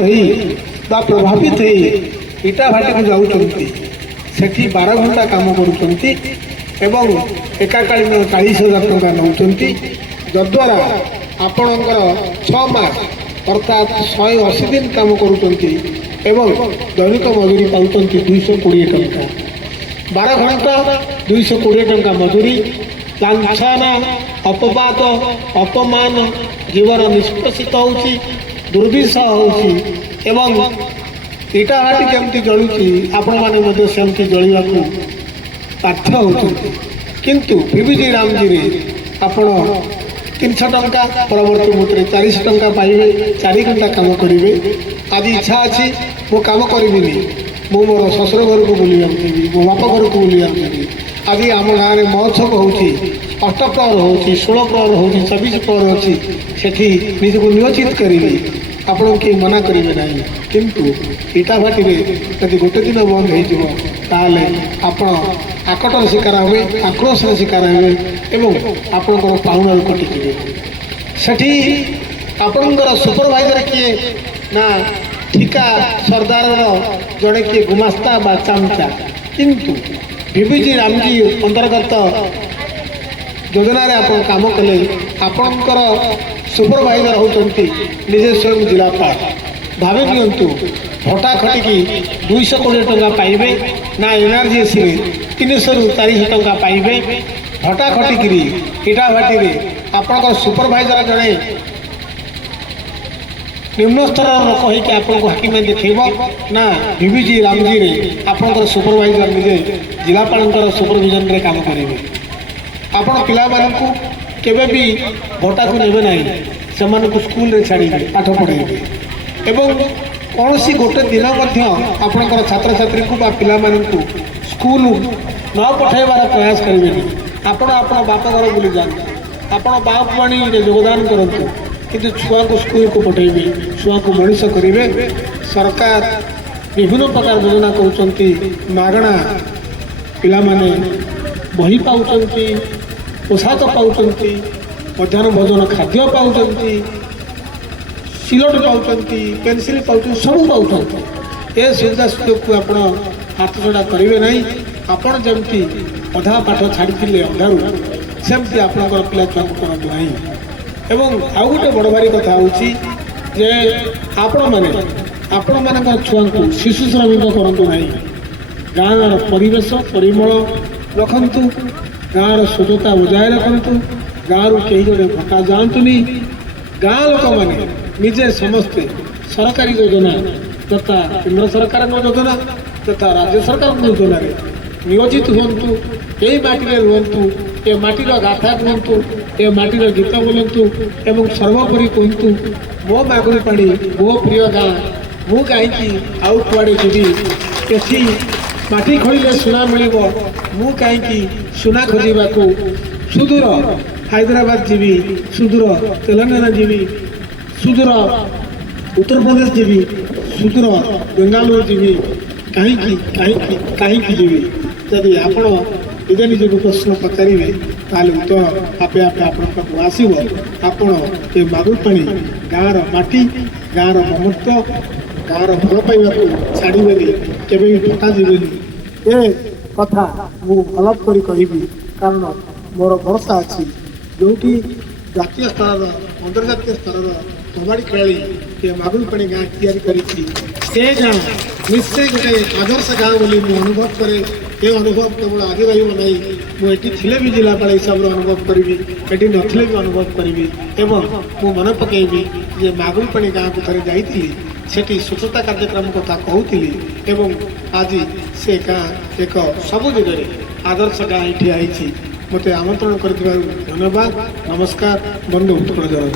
हो प्रभावित हो इटा भाटी को जाऊँगी सेठी 12 घंटा काम करुँच एवं एकाकालीन 40,000 टंका नौकरी जद्वारा आपणकर 6 मास अर्थात 180 दिन काम करुँच एवं दैनिक मजूरी पाँच 220 टंका 12 घंटा 220 टंका मजूरी लांछना अपवाद अपमान जीवन निष्प्रसित होउची दुर्विषह होउची एवं इटा भाटी केमती जलुची आपण माने मध्ये सेमती जलिया को बाध्य होउची किंतु बीबीजी रामजी रे आपण 300 टंका परवर्ती मुद्रे 400 टंका पाइबे 4 घंटा काम करेंगे आज इच्छा अच्छी मो काम करी मो मोर शशुर घर को बुलिया जीवी मो बाप घर को बुलिया जीवी आज आम गाँव में महोत्सव होची अष्टप्रहर होची 16 प्रहर होची 24 प्रहर अच्छी सेठी निजको नियोजित करी आपण किए मना करेंगे ना किंतु इटा भाटी जब गोटे दिन बंद हो आकटर शिकार हुए आक्रोशर शिकार हुए एवं आपणकर पाहुणा कटिजे सेठी आपणकर सुपरवाइजर किए ना ठिका सरदार जड़े किए गुमास्ता बा चामचा किंतु बीबीजी रामजी अंतर्गत योजना आप काम कले आपणकर सुपरवाइजर होती निजे स्वयं जिलापाल भावे दिंतु भटा खटिकी 220 टंका पाइबे ना एनआरजीएस 300 ରୁ 400 टंका पाइबे भटा खटिकी इटा भाटी आपणकर सुपरवाइजर जड़े निम्न स्तर लोक होगी आपको हाकिम देखब ना बीबीजी रामजी रे आपणकर सुपरवाइजर निजे जिलापाल सुपरविजन रे काम करेंगे आपण पिला मानकु केबे भी भटा को नेबे नहीं से स्कूल रे छाड़ी पाठ पढ़ेबे एवं कौन सी गोटे दिन आपणकर छात्र छात्री को बा पिला मानकु स्कूल न पठाइबार प्रयास करेंगे आपण आपण बाप घर बुली जाते आपण बाप वाणी योगदान करते किंतु छुआ को स्कूल को पठेबे छुआ को मनीष करेंगे सरकार विभिन्न प्रकार योजना कर मागणा पिला माने बही पाउचंती पोशाक पाउचंती मध्याह्न भोजन खाद्य पाउचंती सिलट पाउचंती पेंसिल पाउचंती सब पाउचंती ए सुविधा सुयोग को आपण हाथ छड़ा करेंगे नहीं आपण जमती अधा पाठ छाड़ी अधारू सेमती आपणकर पिला छुआ करते नहीं एवं आउ गोटे बड़ भारी कथा होची जे आपण माने छुआ को शिशु श्रमिक करतु नहीं गाँव परिवेश परिमल रखतु गाँव शुद्धता बजाय रखतु गाँव कई जड़े भटा जातुनि गाँ लोक मैंने निजे समस्ते सरकारी योजना तथा केन्द्र सरकार योजना तथा राज्य सरकार योजना नियोजित हूँ यही माटी रुहतु ए माटीर गाथा कहतु ए माटीर गीत बोलतु एवं सर्वोपरि कहतु मो मागुरी पाणी मो प्रिय गाँ मु कहीं आउ कुआड़े जी एटी माटी खोलिले सुना मिल मु कहीं सुना खोजा सुदूर हैदराबाद जीवी सुदूर तेलंगाना जीवी सुदूर उत्तर प्रदेश जीवी सुदूर बेंगालुरु जीवी कहीं जीवी जदि आपण निजे निजक प्रश्न पचारे ताल उत्तर आपे आपे आपको आसब आपण ये मागुरपाणी गाँव माटी गाँव ममत्व गाँव भल पाइबा छाड़े केवे भी भटा जीवन ए कथा मु अलग करी कहबी कारण मोर भरोसा अच्छी जो जातीय स्तर अंतर्जातीय स्तर कबाड़ी खेलाड़ी ये मागुरपाणी गाँ तैयारी से गाँ निश्चय गोटे आदर्श गाँ बोली मुझे अनुभव करे ये अनुभव केवल आगे रही मुझे थे भी जिलापाल हिसाब से अनुभव करी ये नथिले भी अनुभव करी एवं मु मन पकईबी जे मागुरपाणी गाँ को थे जाइली सेठी स्वच्छता कार्यक्रम कथा कहूली एवं आज से गाँ एक सबु दिगरे आदर्श गाँ ये आई मते आमंत्रण कर धन्यवाद नमस्कार बंधु उत्कल जन।